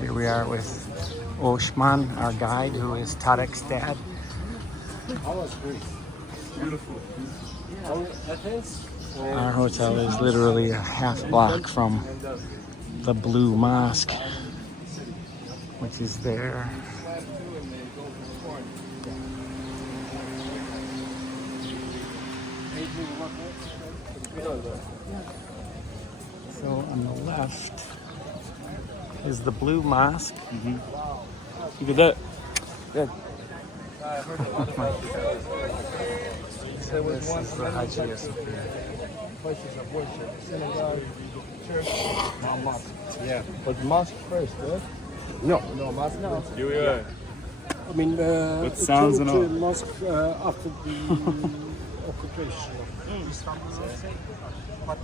Here we are with Öscan, our guide, who is Tarek's dad. Our hotel is literally a half block from the Blue Mosque, which is there. So on the left is the Blue Mosque. Look at that. Good. This is the Hagia Sophia. Places of worship, synagogue, church, mosque. Yeah, but mosque first, right? No, mosque. No. I mean, it sounds turned and to mosque after the occupation of Istanbul. But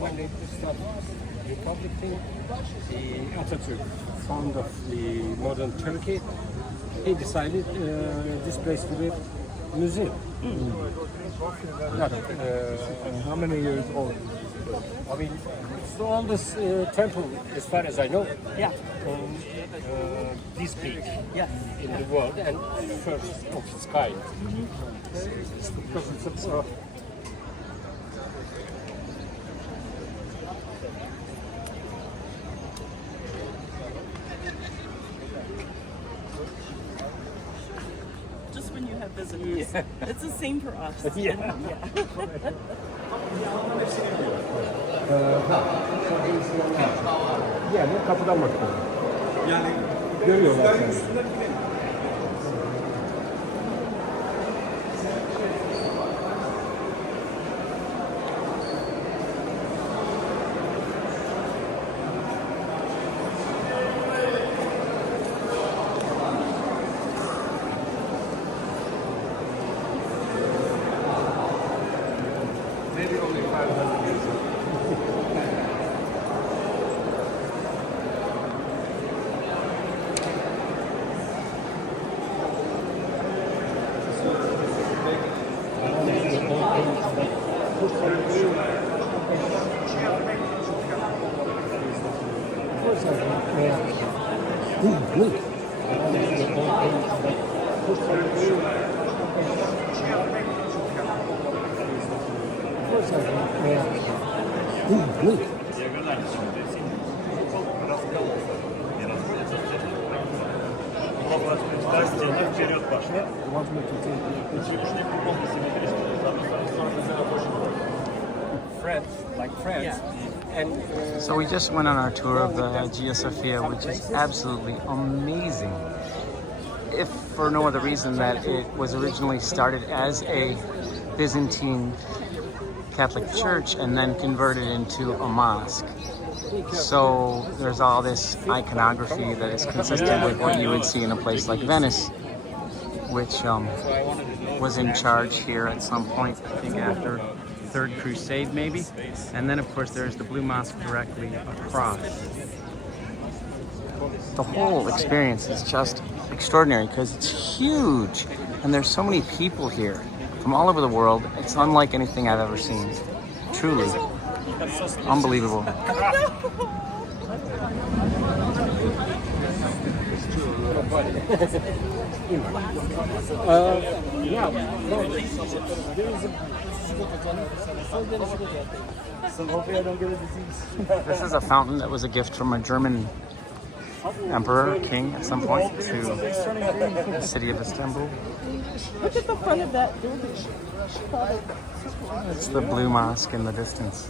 when they established the Republic thing, the Atatürk, founder of the modern Turkey, he decided this place to be a museum. How many years old? I mean, it's the oldest temple, as far as I know. Yeah. This big. Yeah. In the world and first of its kind. Because it's a Just when you have visitors. Yeah. It's the same for us. Yeah. Yani kapıdan bakıyorum. Yani Görüyorlar seni. maybe only 500 years old. France. And So we just went on our tour of the Hagia Sophia, which is absolutely amazing. If for no other reason that it was originally started as a Byzantine Catholic church and then converted into a mosque. So there's all this iconography that is consistent with what you would see in a place like Venice, which was in charge here at some point, I think after Third Crusade maybe. And then of course there's the Blue Mosque directly across. The whole experience is just extraordinary because it's huge and there's so many people here from all over the world. It's unlike anything I've ever seen. Truly. Unbelievable. This is a fountain that was a gift from a German emperor, king at some point, to the city of Istanbul. Look at the front of that building. It's the Blue Mosque in the distance.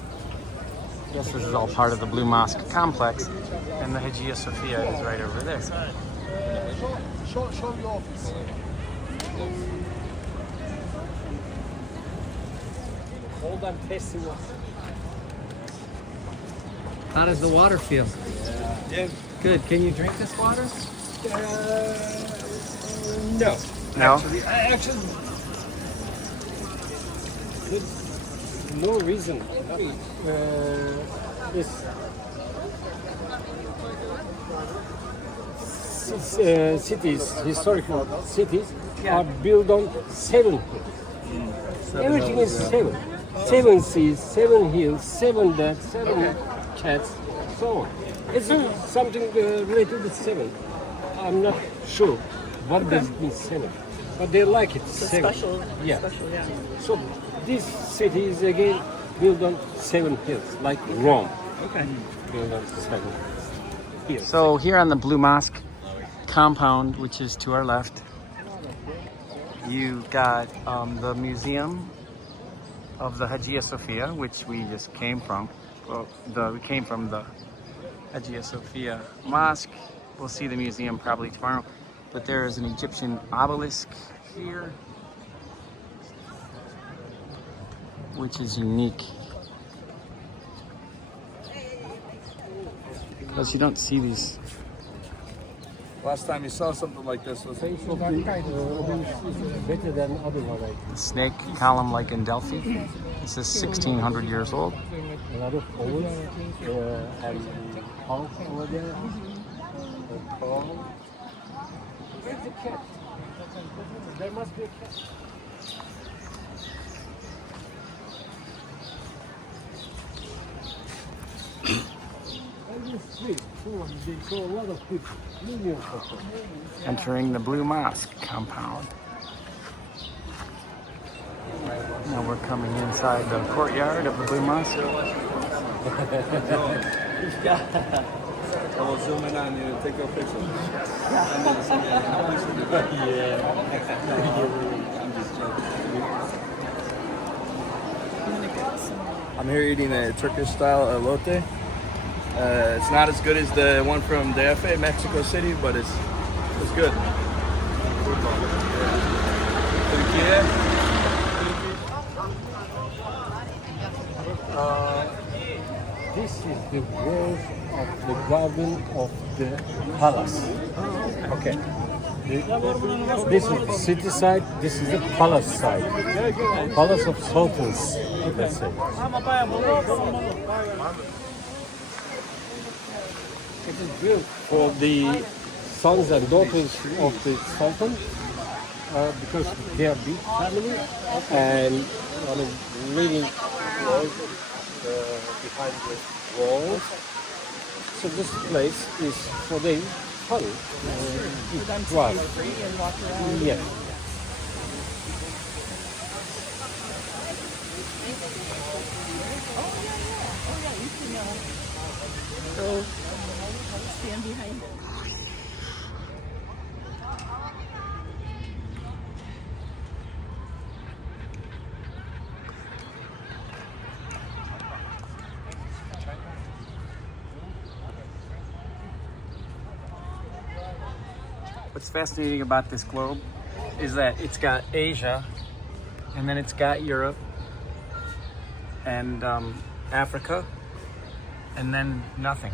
Yes, this is all part of the Blue Mosque complex, and the Hagia Sophia is right over there. show your office. Hold on, testing. How does the water feel? Yeah. Good. Can you drink this water? No. No? Actually, there's no reason. Cities, historical cities, are built on 7. Everything is 7. 7 seas, 7 hills, 7 that, 7 cats, so on. It's something related with seven. I'm not sure what does it mean seven, but they like it. It's Seven. special. Yeah. Special, yeah. So this city is again built on seven hills, like Rome. Okay. Built on seven hills. So here on the Blue Mosque compound, which is to our left, you got the museum of the Hagia Sophia, which we just came from. Well, we came from the Hagia Sophia Mosque. We'll see the museum probably tomorrow. But there is an Egyptian obelisk here, which is unique. Because you don't see these. Last time you saw something like this was Face of the is better than other one. The snake column like in Delphi. This is 1600 years old. A lot of owls and house over there. A cow. Where's the cat? There must be a cat. On the street, they saw a lot of people, millions of people. Entering the Blue Mosque compound. Now we're coming inside the courtyard of the Blue Mosque. I will zoom in on you and take a picture. I'm here eating a Turkish style elote. It's not as good as the one from DF, Mexico City, but it's good. This is the walls of the garden of the palace. Okay. This is the city side, this is the palace side. Palace of sultans, let's say. It is built for the sons and daughters of the sultan because they are big family and living behind the walls. So this place is for them fun. For them to be free and walk around. Yeah. Oh yeah, you can go stand behind it. What's fascinating about this globe is that it's got Asia, and then it's got Europe, and Africa, and then nothing.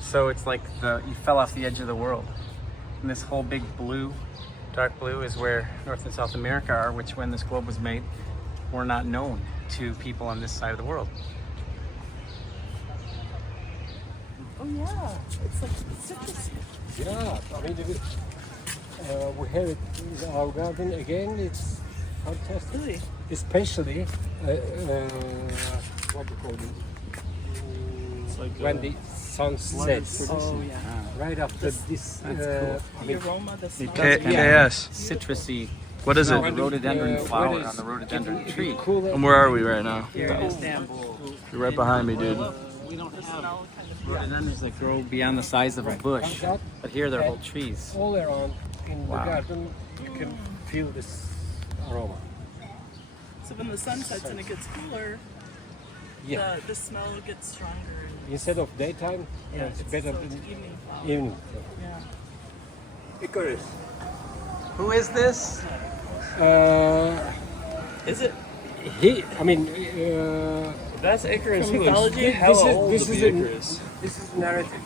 So it's like you fell off the edge of the world. And this whole big blue, dark blue, is where North and South America are, which when this globe was made, were not known to people on this side of the world. Oh yeah, it's like citrus. Yeah, I mean, we have it in our garden again. It's fantastic. Really? Especially, what do you call it? When the sun sets. Oh yeah. Right after this. I The mean, aroma, the smell. KS. Citrusy. What is it? The rhododendron where flower is- on the rhododendron tree. cooler. And where are we right now? Here in Istanbul. You're right behind me, dude. We don't have Smell kind of rhododendrons that grow beyond the size of a bush, but here they're whole trees. All around in Wow. the garden, you can feel this aroma. So when the sun sets and it gets cooler, Yeah. the smell gets stronger. And Instead of daytime, yeah, it's better so than it's evening flower. evening. Yeah. Icarus. Who is this? Is it I mean, That's Icarus. from mythology? this is narrative.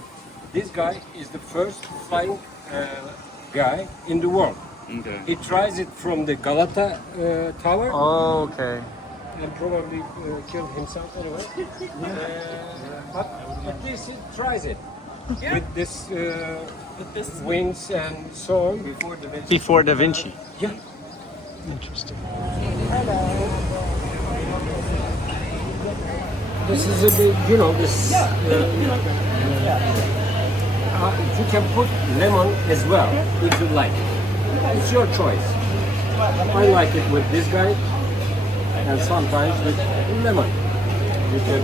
This guy is the first flying guy in the world. Okay. He tries it from the Galata Tower Oh, okay. and probably killed himself anyway. But at least he tries it with this With this wings and so on. Before Da Vinci. Yeah. Interesting. This is a bit, you know, this. You can put lemon as well if you like. It's your choice. I like it with this guy, and sometimes with lemon. You can.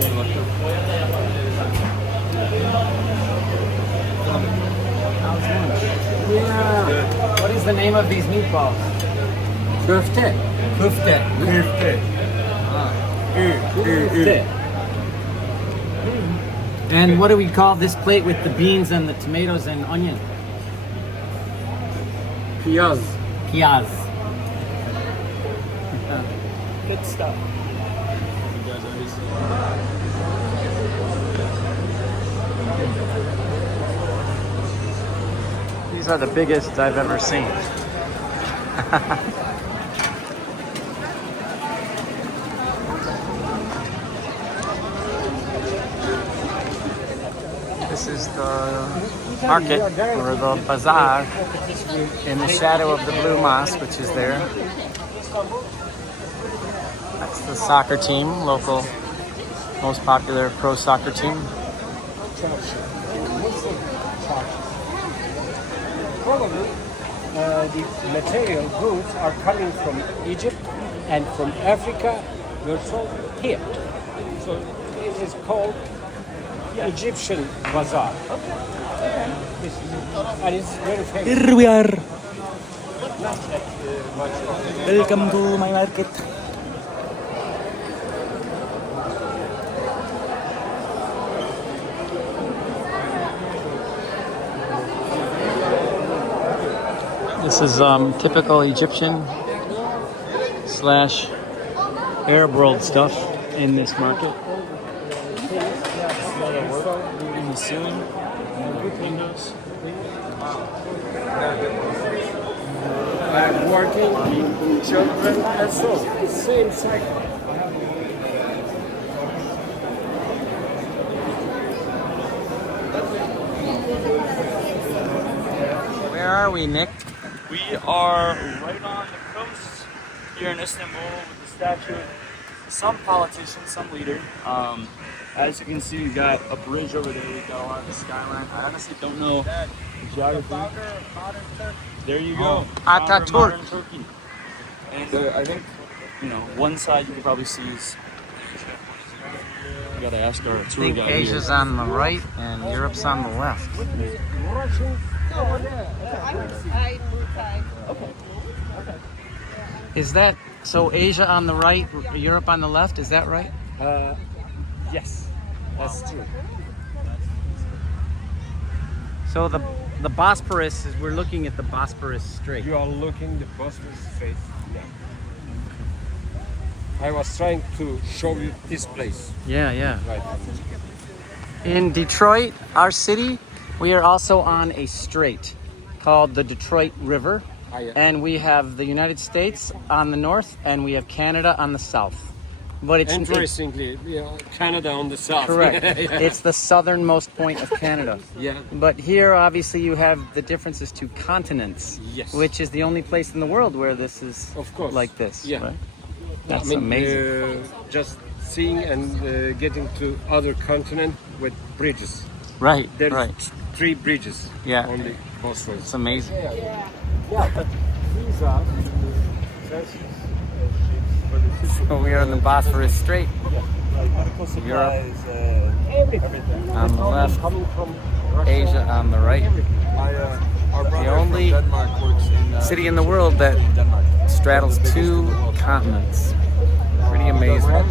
Yeah. What is the name of these meatballs? Köfte. Kufte. Köfte. And what do we call this plate with the beans and the tomatoes and onion? Piyaz. Piyaz. Good stuff. These are the biggest I've ever seen. This is the market, or the bazaar, in the shadow of the Blue Mosque, which is there. That's the soccer team, local, most popular pro soccer team. Probably the material goods are coming from Egypt and from Africa. They're sold here. So it is called Egyptian bazaar. And it's very famous. Here we are. Not that much. Welcome to my market. This is typical Egyptian / Arab world stuff in this market. In the ceiling, windows. Working children and so the same cycle. Where are we, Nick? We are right on the coast here in Istanbul with the statue of some politician, some leader. As you can see, we've got a bridge over there. We've got a lot of the skyline. I honestly don't know the geography. There you go. Ataturk. Modern Turkey. And I think, one side you can probably see is Asia. We gotta ask our I tour think guide Asia's here. on the right and Europe's on the left. Is that so? Asia on the right, Europe on the left. Is that right? Yes, that's true. So the Bosporus is. We're looking at the Bosporus Strait. You are looking the Bosphorus Strait. Yeah. I was trying to show you this place. Yeah. Right. In Detroit, our city, we are also on a strait called the Detroit River, and we have the United States on the north, and we have Canada on the south. But it's Interestingly, Canada on the south. correct. It's the southernmost point of Canada. Yeah. But here, obviously, you have the differences to continents, Yes. which is the only place in the world where this is Of course. like this. Yeah. Right? That's I mean, amazing. Just seeing and getting to other continent with bridges. Right. There's Right. 3 bridges Yeah. on the Bosphorus. It's amazing. Yeah, but these are ships for the city. So we are in the Bosphorus Strait. Medical supplies, everything. On the left, Coming from Russia. Asia on the right. Our brother only from Denmark works in City in the world that Denmark. straddles 2 continents. Pretty amazing.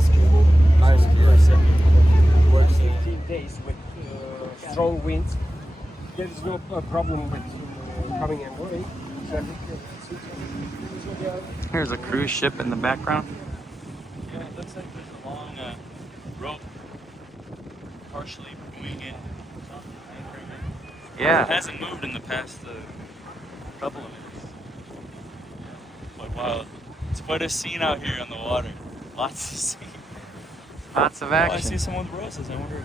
Nice person. Works 15 days with strong winds. There is no problem with coming and going. Here's a cruise ship in the background. Yeah, it looks like there's a long rope partially buoying it. It Yeah. hasn't moved in the past couple of minutes. But wow, it's quite a scene out here on the water. Lots to see. Lots of Oh, I action. see some with roses. I wonder if